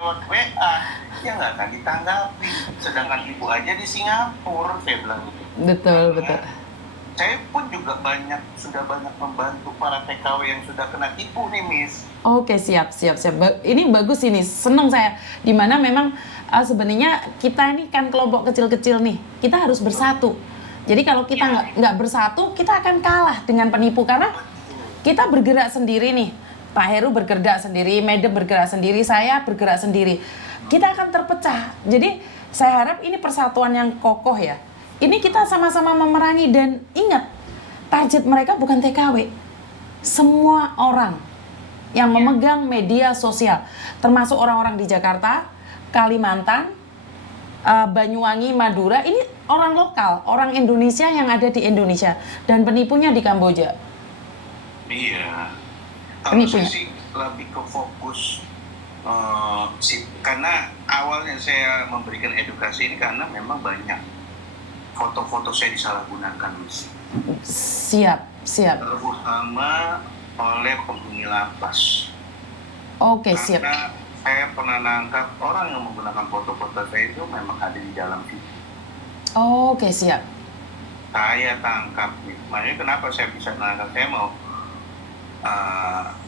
lewat WA, ya nggak akan ditanggapi. Sedangkan ibu aja di Singapura, saya bilang gitu. Betul, betul. Saya pun juga sudah banyak membantu para TKW yang sudah kena tipu nih, Miss. Oke, siap. Ini bagus ini, seneng saya. Dimana memang sebenarnya kita ini kan kelompok kecil-kecil nih, kita harus bersatu. Jadi kalau kita nggak bersatu, kita akan kalah dengan penipu karena kita bergerak sendiri nih. Pak Heru bergerak sendiri, Madam bergerak sendiri, saya bergerak sendiri. Kita akan terpecah. Jadi saya harap ini persatuan yang kokoh ya. Ini kita sama-sama memerangi dan ingat, target mereka bukan TKW. Semua orang yang memegang media sosial, termasuk orang-orang di Jakarta, Kalimantan, Banyuwangi, Madura, ini orang lokal, orang Indonesia yang ada di Indonesia dan penipunya di Kamboja. Iya. Kalau saya sih lebih ke fokus karena awalnya saya memberikan edukasi ini karena memang banyak foto-foto saya disalahgunakan, Miss. Siap. Terutama oleh penghuni lapas. Oke, siap. Karena saya pernah nangkap orang yang menggunakan foto-foto saya itu memang ada di dalam video. Oke, siap. Saya tangkap, makanya kenapa saya bisa menangkap, saya mau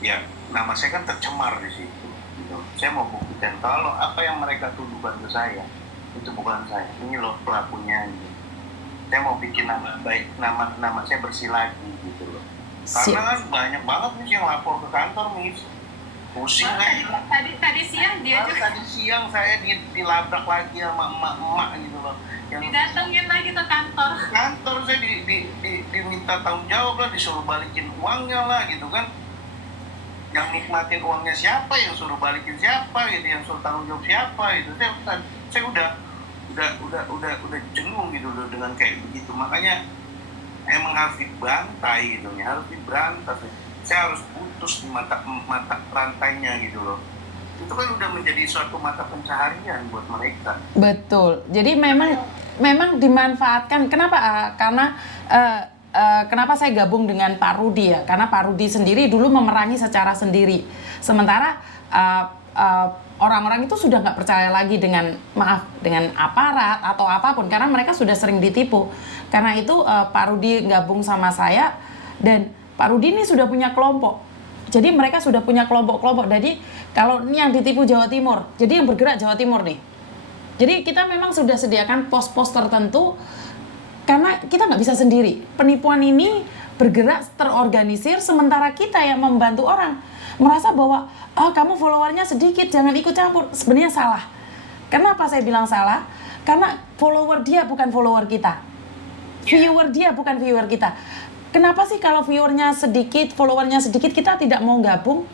ya nama saya kan tercemar di situ. Gitu. Saya mau buktikan kalau apa yang mereka tuduhkan ke saya itu bukan saya, ini loh pelakunya. Gitu. Saya mau bikin nama baik, nama saya bersih lagi gitu loh. Karena kan banyak banget nih yang lapor ke kantor, Miss. Pusing tadi siang dia juga. Tadi siang saya dilabrak lagi sama emak-emak gitu loh. Didatengin lagi ke kantor. Kantor saya diminta tanggung jawab lah, disuruh balikin uangnya lah gitu kan. Yang nikmatin uangnya siapa, yang suruh balikin siapa, gitu, yang suruh tanggung jawab siapa gitu. Saya udah jenuh gitu loh dengan kayak begitu. Makanya emang harus dibantai gitu ya, harus diberantas. Saya harus putus di mata rantainya gitu loh. Itu kan udah menjadi suatu mata pencaharian buat mereka. Betul. Jadi memang dimanfaatkan. Kenapa? Karena kenapa saya gabung dengan Pak Rudi ya? Karena Pak Rudi sendiri dulu memerangi secara sendiri. Sementara orang-orang itu sudah nggak percaya lagi dengan aparat atau apapun karena mereka sudah sering ditipu. Karena itu Pak Rudi gabung sama saya dan Pak Rudi ini sudah punya kelompok. Jadi mereka sudah punya kelompok-kelompok. Jadi kalau ini yang ditipu Jawa Timur, jadi yang bergerak Jawa Timur nih. Jadi kita memang sudah sediakan pos-pos tertentu karena kita nggak bisa sendiri. Penipuan ini bergerak terorganisir sementara kita yang membantu orang merasa bahwa kamu followernya sedikit, jangan ikut campur. Sebenarnya salah. Kenapa saya bilang salah? Karena follower dia bukan follower kita. Viewer dia bukan viewer kita. Kenapa sih kalau viewernya sedikit, followernya sedikit, kita tidak mau gabung?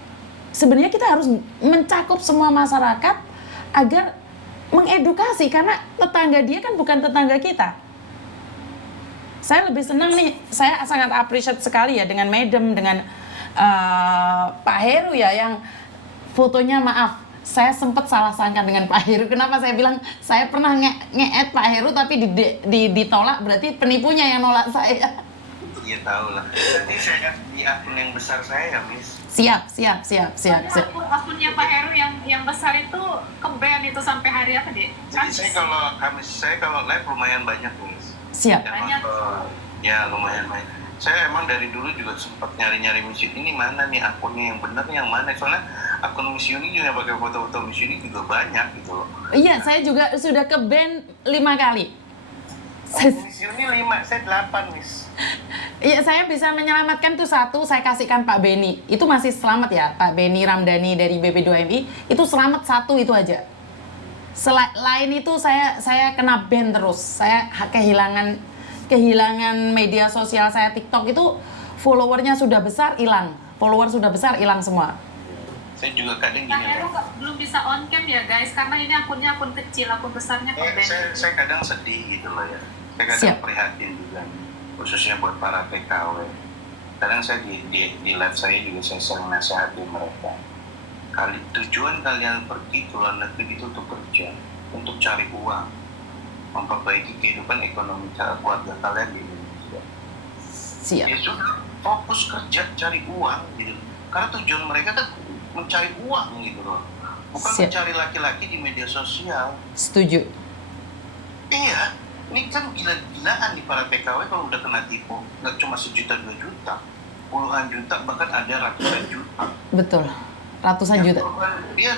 Sebenarnya kita harus mencakup semua masyarakat agar mengedukasi, karena tetangga dia kan bukan tetangga kita. Saya lebih senang nih, saya sangat appreciate sekali ya dengan Madam, dengan Pak Heru ya, yang fotonya maaf, saya sempat salah sangka dengan Pak Heru. Kenapa saya bilang saya pernah nge-add Pak Heru tapi ditolak, berarti penipunya yang nolak saya. Iya tahu lah. Nanti saya kasih di akun yang besar saya ya, Miss. Siap. Akunnya Pak Heru yang besar itu ke-ban itu sampai hari apa deh? Jadi saya kalau live lumayan banyak, Miss. Siap. Banyak. Ya lumayan banyak. Saya emang dari dulu juga sempat nyari-nyari Miss Yuni, ini mana nih akunnya yang benar, yang mana? Soalnya akun Miss Yuni juga pakai foto-foto Miss Yuni juga banyak gitu loh. Iya, saya juga sudah ke-ban 5 kali. Miss Yuni 5, saya 8, Miss. Iya, saya bisa menyelamatkan tuh 1, saya kasihkan Pak Beni. Itu masih selamat ya, Pak Beni Ramdhani dari BP2MI. Itu selamat 1 itu aja. Selain itu saya kena ban terus. Saya kehilangan media sosial saya, TikTok itu followernya sudah besar, hilang. Follower sudah besar, hilang semua. Saya juga kadang gini. Pak Heru belum bisa on cam ya guys, karena ini akunnya akun kecil, akun besarnya ke-ban. Saya kadang sedih gitu loh ya. Saya kadang prihatin juga, khususnya buat para TKW. Kadang saya di live saya juga saya sering nasihati mereka. Tujuan kalian pergi ke luar negeri itu untuk kerja, untuk cari uang, memperbaiki kehidupan ekonomi keluarga kalian di Indonesia. Siap. Ya sudah, fokus kerja cari uang gitu. Karena tujuan mereka kan mencari uang gitu loh. bukan Siap. mencari laki-laki di media sosial. Setuju. Iya, ini kan gila-gilaan nih para TKW kalau udah kena tipu, nggak cuma 1 juta 2 juta, puluhan juta, bahkan ada ratusan juta. Betul. Ratusan juta.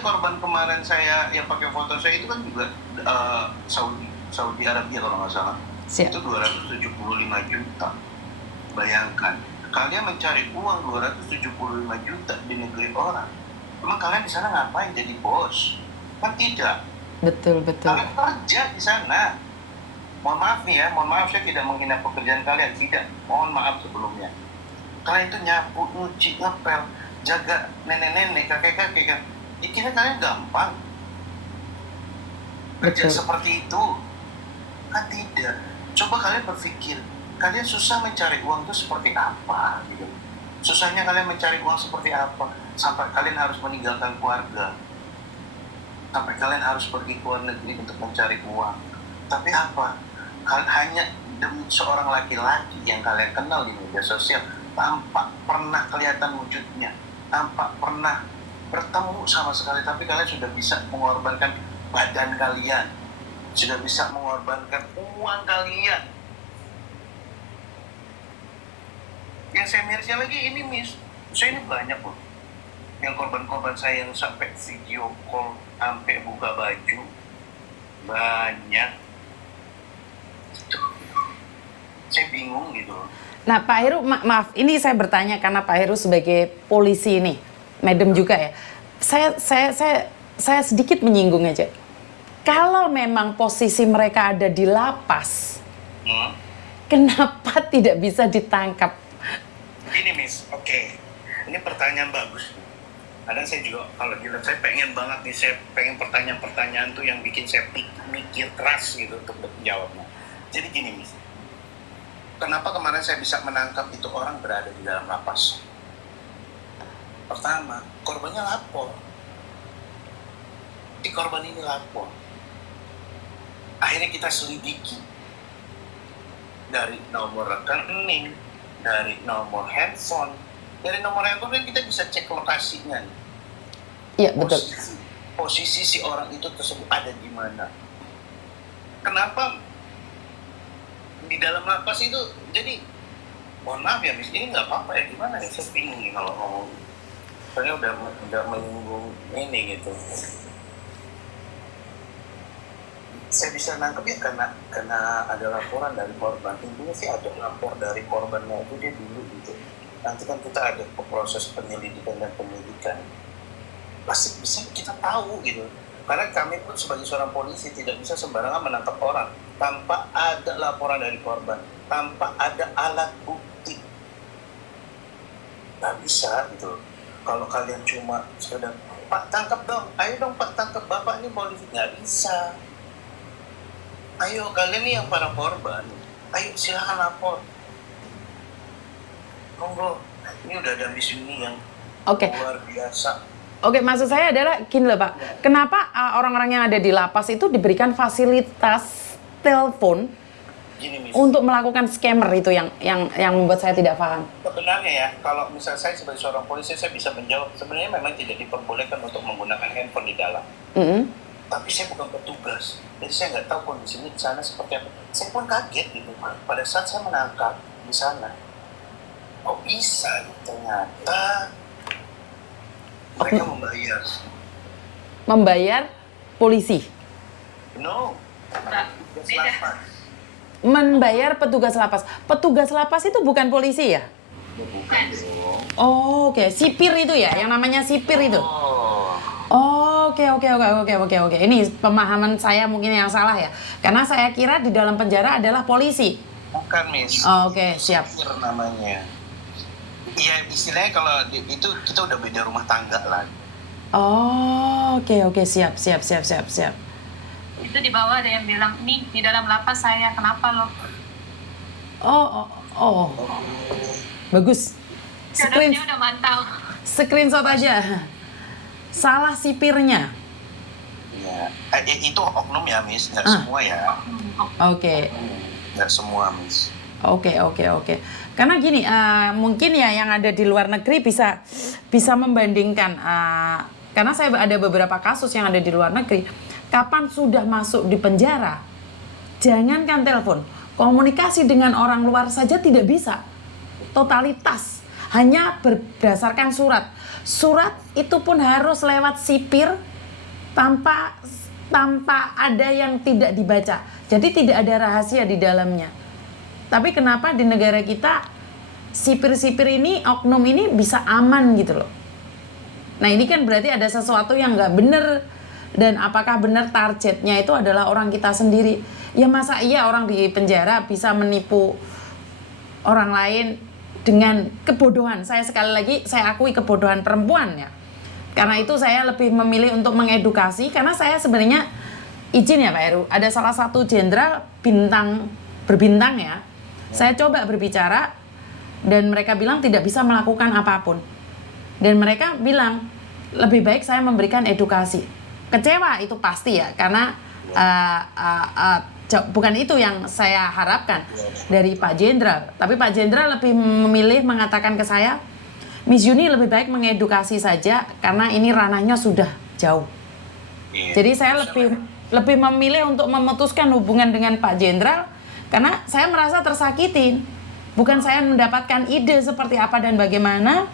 Korban kemarin saya yang pakai foto saya itu kan juga Saudi Arabia kalau nggak salah. Siap. Itu 275 juta. Bayangkan, kalian mencari uang 275 juta di negeri orang. Emang kalian di sana ngapain? Jadi bos? Kan tidak. Betul. Kalian kerja di sana. Mohon maaf nih ya, mohon maaf saya tidak menghina pekerjaan kalian, tidak. Mohon maaf sebelumnya. Kalian itu nyapu, nyuci, ngepel, jaga nenek-nenek, kakek-kakek kan. Kira kalian gampang kerja Betul. seperti itu? Kan tidak. Coba kalian berpikir, kalian susah mencari uang itu seperti apa gitu. Susahnya kalian mencari uang seperti apa sampai kalian harus meninggalkan keluarga, sampai kalian harus pergi ke luar negeri untuk mencari uang. Tapi apa? Hanya demi seorang laki-laki yang kalian kenal di media sosial, tanpa pernah kelihatan wujudnya, tanpa pernah bertemu sama sekali, tapi kalian sudah bisa mengorbankan badan kalian, sudah bisa mengorbankan uang kalian. Yang saya mirisnya lagi ini, Miss, saya ini banyak loh yang korban-korban saya yang sampai video call, sampai buka baju, banyak. Saya bingung gitu loh. Nah, Pak Heru, maaf, ini saya bertanya karena Pak Heru sebagai polisi ini, Madam juga ya. Saya sedikit menyinggung aja. Kalau memang posisi mereka ada di lapas, kenapa tidak bisa ditangkap? Gini, Miss, oke. Ini pertanyaan bagus. Kadang saya juga kalau dilihat, saya pengen banget nih, saya pengen pertanyaan-pertanyaan tuh yang bikin saya mikir keras gitu untuk menjawabnya. Jadi gini, Miss. Kenapa kemarin saya bisa menangkap itu orang berada di dalam lapas? Pertama, korbannya lapor. Si korban ini lapor. Akhirnya kita selidiki. Dari nomor rekening, dari nomor handphone. Dari nomor handphone kan kita bisa cek lokasinya. Iya, betul. Posisi si orang itu tersebut ada di mana. Kenapa di dalam lapas itu, jadi mohon maaf ya, Miss, ini nggak apa-apa ya, gimana ya, saya bingung nih kalau ngomong. Soalnya udah menyinggung ini gitu. Saya bisa nangkep ya karena ada laporan dari korban. Intinya sih ada lapor dari korbannya itu dia dulu gitu. Nanti kan kita ada proses penyelidikan dan penyidikan. Pasti bisa kita tahu gitu. Karena kami pun sebagai seorang polisi tidak bisa sembarangan menangkap orang tanpa ada laporan dari korban, tanpa ada alat bukti. Nggak bisa gitu. Kalau kalian cuma sekedar, Pak tangkap dong, ayo dong Pak tangkap Bapak ini polisi, nggak bisa. Ayo kalian nih yang para korban, ayo silakan lapor. Monggo, ini udah ada misi ini yang luar biasa. Oke, maksud saya adalah gini loh Pak, kenapa orang-orang yang ada di lapas itu diberikan fasilitas telepon untuk melakukan scammer itu yang membuat saya tidak paham. Sebenarnya ya, kalau misalnya saya sebagai seorang polisi, saya bisa menjawab, sebenarnya memang tidak diperbolehkan untuk menggunakan handphone di dalam. Tapi saya bukan petugas, jadi saya nggak tahu kondisinya di sana seperti apa. Saya pun kaget gitu, pada saat saya menangkap di sana. Oh bisa, ternyata mereka membayar polisi. No, petugas lapas. Membayar petugas lapas. Petugas lapas itu bukan polisi ya? Bukan dong. Oh, oke. Sipir itu ya, yang namanya sipir itu. Oke. Ini pemahaman saya mungkin yang salah ya. Karena saya kira di dalam penjara adalah polisi. Bukan, Miss. Oke, siap. Sipir namanya. Iya, istilahnya kalau itu kita udah beda rumah tangga lah. Oke, siap. Itu di bawah ada yang bilang, nih di dalam lapas saya, kenapa lo? Oh. Bagus. Jodohnya udah mantau. Screenshot aja. Salah sipirnya. Iya. Itu oknum ya, Miss, nggak semua ya. Oke. Nggak semua, Miss. Oke. Karena gini, mungkin ya yang ada di luar negeri bisa membandingkan karena saya ada beberapa kasus yang ada di luar negeri, kapan sudah masuk di penjara, jangankan telepon, komunikasi dengan orang luar saja tidak bisa. Totalitas, hanya berdasarkan surat. Surat itu pun harus lewat sipir tanpa ada yang tidak dibaca. Jadi tidak ada rahasia di dalamnya. Tapi kenapa di negara kita sipir-sipir ini, oknum ini bisa aman gitu loh. Nah ini kan berarti ada sesuatu yang nggak bener. Dan apakah benar targetnya itu adalah orang kita sendiri? Ya masa iya orang di penjara bisa menipu orang lain dengan kebodohan? Saya sekali lagi, saya akui kebodohan perempuan ya. Karena itu saya lebih memilih untuk mengedukasi, karena saya sebenarnya, izin ya Pak Heru, ada salah satu jenderal berbintang ya, saya coba berbicara dan mereka bilang tidak bisa melakukan apapun. Dan mereka bilang lebih baik saya memberikan edukasi. Kecewa itu pasti ya, karena bukan itu yang saya harapkan dari Pak Jenderal. Tapi Pak Jenderal lebih memilih mengatakan ke saya, Miss Yuni lebih baik mengedukasi saja karena ini ranahnya sudah jauh. Jadi saya lebih memilih untuk memutuskan hubungan dengan Pak Jenderal karena saya merasa tersakiti. Bukan saya mendapatkan ide seperti apa dan bagaimana,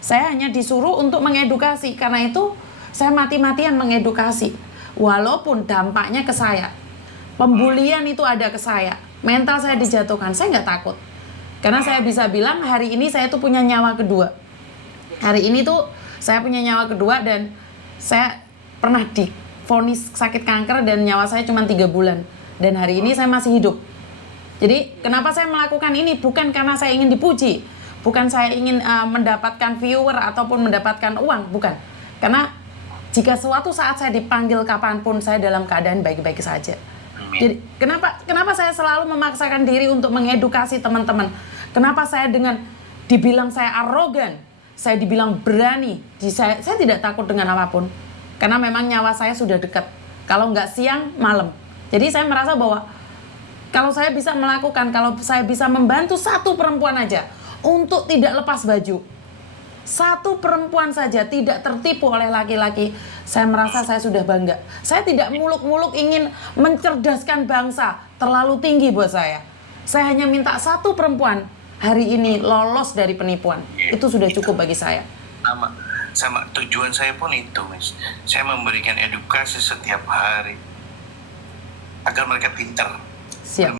saya hanya disuruh untuk mengedukasi. Karena itu saya mati-matian mengedukasi. Walaupun dampaknya ke saya, pembulian itu ada ke saya, mental saya dijatuhkan, saya nggak takut. Karena saya bisa bilang hari ini saya tuh punya nyawa kedua. Hari ini tuh saya punya nyawa kedua dan saya pernah divonis sakit kanker dan nyawa saya cuma 3 bulan. Dan hari ini saya masih hidup. Jadi kenapa saya melakukan ini? Bukan karena saya ingin dipuji, bukan saya ingin mendapatkan viewer ataupun mendapatkan uang, bukan. Karena jika suatu saat saya dipanggil kapanpun, saya dalam keadaan baik-baik saja. Jadi kenapa saya selalu memaksakan diri untuk mengedukasi teman-teman? Kenapa saya dengan dibilang saya arogan, saya dibilang berani, saya tidak takut dengan apapun. Karena memang nyawa saya sudah dekat. Kalau nggak siang, malam. Jadi saya merasa bahwa kalau saya bisa melakukan, kalau saya bisa membantu satu perempuan aja untuk tidak lepas baju, satu perempuan saja tidak tertipu oleh laki-laki, saya merasa saya sudah bangga. Saya tidak muluk-muluk ingin mencerdaskan bangsa, terlalu tinggi buat saya. Saya hanya minta satu perempuan hari ini lolos dari penipuan. Itu sudah cukup bagi saya. Sama tujuan saya pun itu, Miss. Saya memberikan edukasi setiap hari agar mereka pintar. Siap.